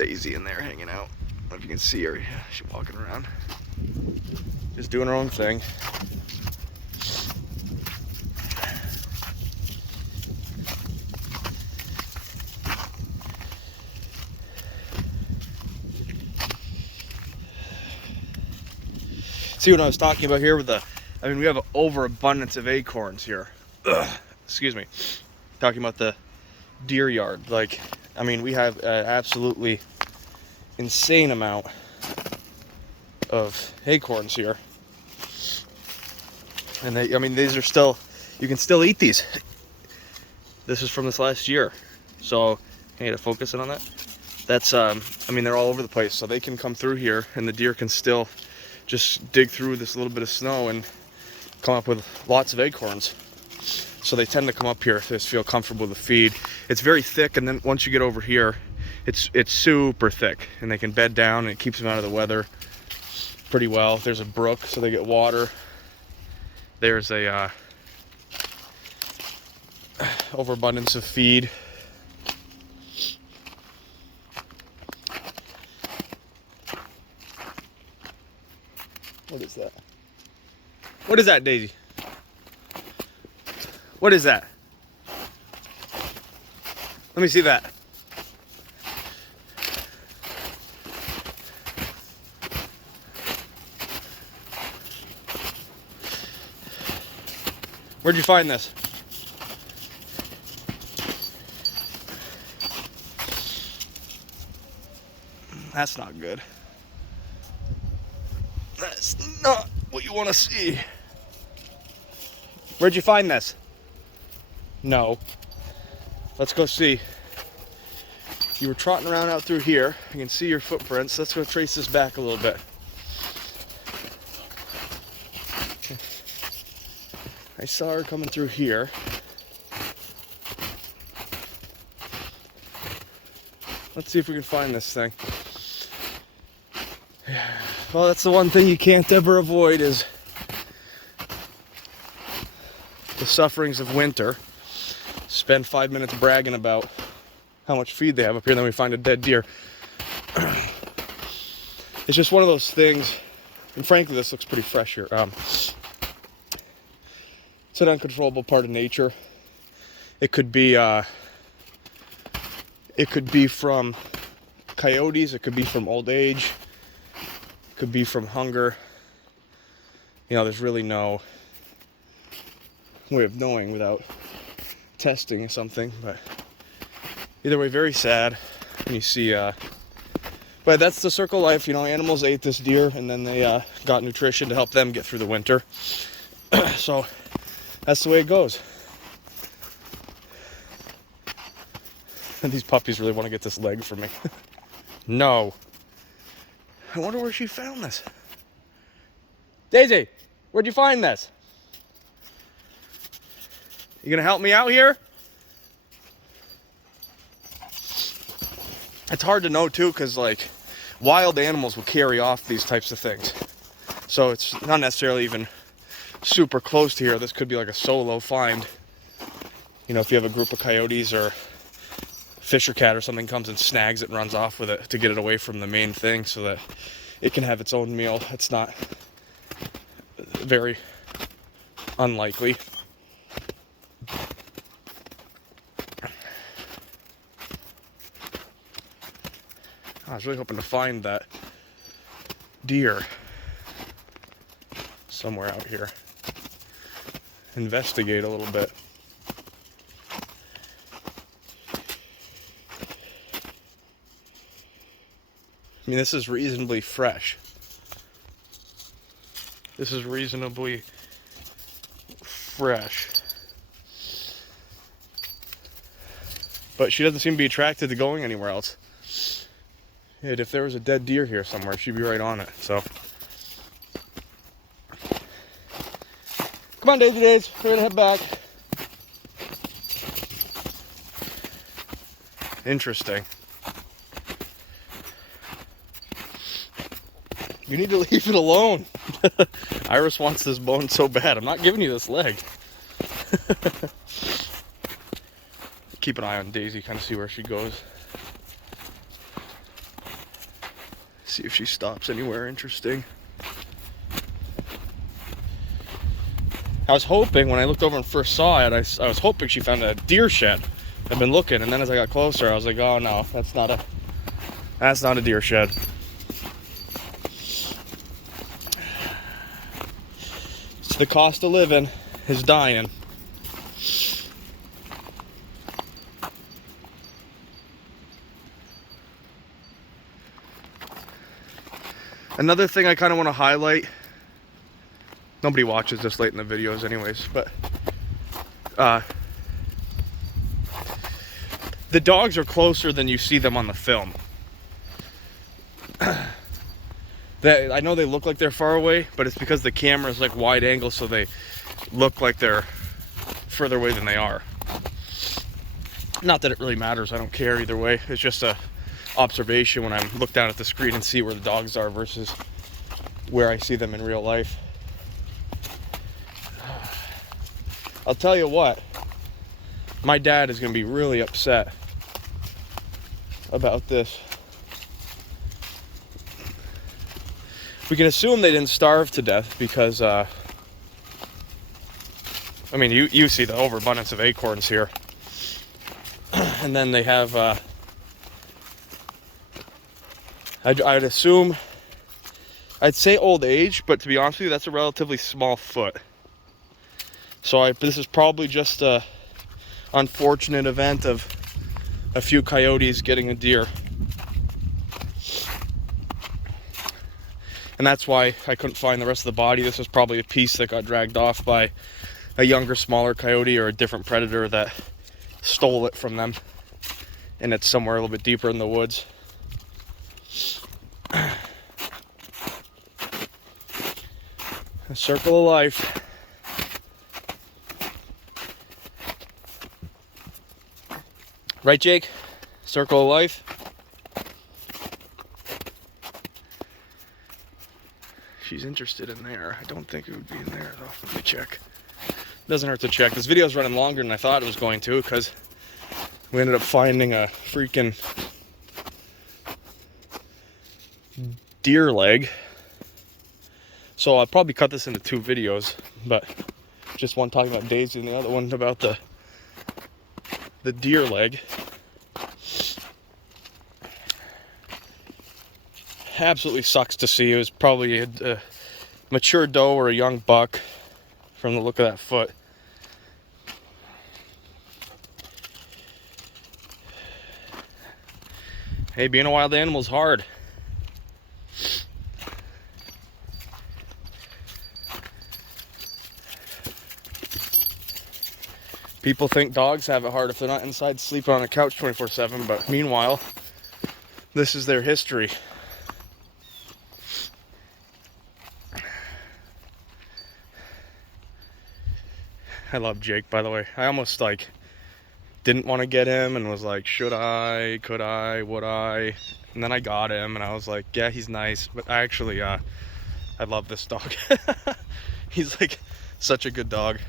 Daisy in there hanging out. I don't know if you can see her. She's walking around, just doing her own thing. See what I was talking about here with I mean, we have an overabundance of acorns here. Ugh, excuse me. Talking about the deer yard. Like, I mean, we have an absolutely insane amount of acorns here. And I mean, these are still, you can still eat these. This is from this last year. So, can you get a focus in on that? That's, I mean, they're all over the place. So they can come through here and the deer can still just dig through this little bit of snow and come up with lots of acorns. So they tend to come up here if they feel comfortable with the feed. It's very thick, and then once you get over here, it's super thick, and they can bed down, and it keeps them out of the weather pretty well. There's a brook, so they get water. There's a overabundance of feed. What is that? What is that, Daisy? What is that? Let me see that. Where'd you find this? That's not good. That's not what you want to see. Where'd you find this? No. Let's go see. You were trotting around out through here. I can see your footprints. Let's go trace this back a little bit. I saw her coming through here. Let's see if we can find this thing. Well, that's the one thing you can't ever avoid is the sufferings of winter. Spend 5 minutes bragging about how much feed they have up here, and then we find a dead deer. It's just one of those things, and frankly, this looks pretty fresh here. It's an uncontrollable part of nature. It could be from coyotes. It could be from old age. It could be from hunger. You know, there's really no way of knowing without testing something. But either way, very sad when you see. But that's the circle of life. You know, animals ate this deer, and then they got nutrition to help them get through the winter. So that's the way it goes. And these puppies really want to get this leg from me. No. I wonder where she found this. Daisy, where'd you find this? You gonna help me out here? It's hard to know too, because like wild animals will carry off these types of things. So it's not necessarily even super close to here. This could be like a solo find. You know, if you have a group of coyotes or fisher cat or something comes and snags it and runs off with it to get it away from the main thing so that it can have its own meal. It's not very unlikely. I was really hoping to find that deer somewhere out here. Investigate a little bit. I mean, this is reasonably fresh. This is reasonably fresh. But she doesn't seem to be attracted to going anywhere else. And if there was a dead deer here somewhere, she'd be right on it, so. Come on, Daisy Days, we're gonna head back. Interesting. You need to leave it alone. Iris wants this bone so bad. I'm not giving you this leg. Keep an eye on Daisy, kind of see where she goes. See if she stops anywhere interesting. I was hoping, when I looked over and first saw it, I was hoping she found a deer shed. I've been looking, and then as I got closer, I was like, oh no, that's not a deer shed. It's the cost of living is dying. Another thing I kind of want to highlight, nobody watches this late in the videos anyways, but the dogs are closer than you see them on the film. I know they look like they're far away, but it's because the camera is like wide angle, so they look like they're further away than they are. Not that it really matters, I don't care either way. It's just a observation when I look down at the screen and see where the dogs are versus where I see them in real life. I'll tell you what, my dad is going to be really upset about this. We can assume they didn't starve to death because, I mean, you see the overabundance of acorns here. And then they have, I'd assume, I'd say old age, but to be honest with you, that's a relatively small foot. So this is probably just a unfortunate event of a few coyotes getting a deer. And that's why I couldn't find the rest of the body. This was probably a piece that got dragged off by a younger, smaller coyote or a different predator that stole it from them. And it's somewhere a little bit deeper in the woods. A circle of life. Right, Jake? Circle of life. She's interested in there. I don't think it would be in there though. Let me check. Doesn't hurt to check. This video's running longer than I thought it was going to because we ended up finding a freaking deer leg. So I'll probably cut this into 2 videos, but just one talking about Daisy and the other one about the deer leg. Absolutely sucks to see. It was probably a mature doe or a young buck from the look of that foot. Hey, being a wild animal is hard. People think dogs have it hard if they're not inside sleeping on a couch 24/7, but meanwhile, this is their history. I love Jake, by the way. I almost didn't want to get him and was like, should I, could I, would I? And then I got him and I was like, yeah, he's nice, but I love this dog. He's like such a good dog.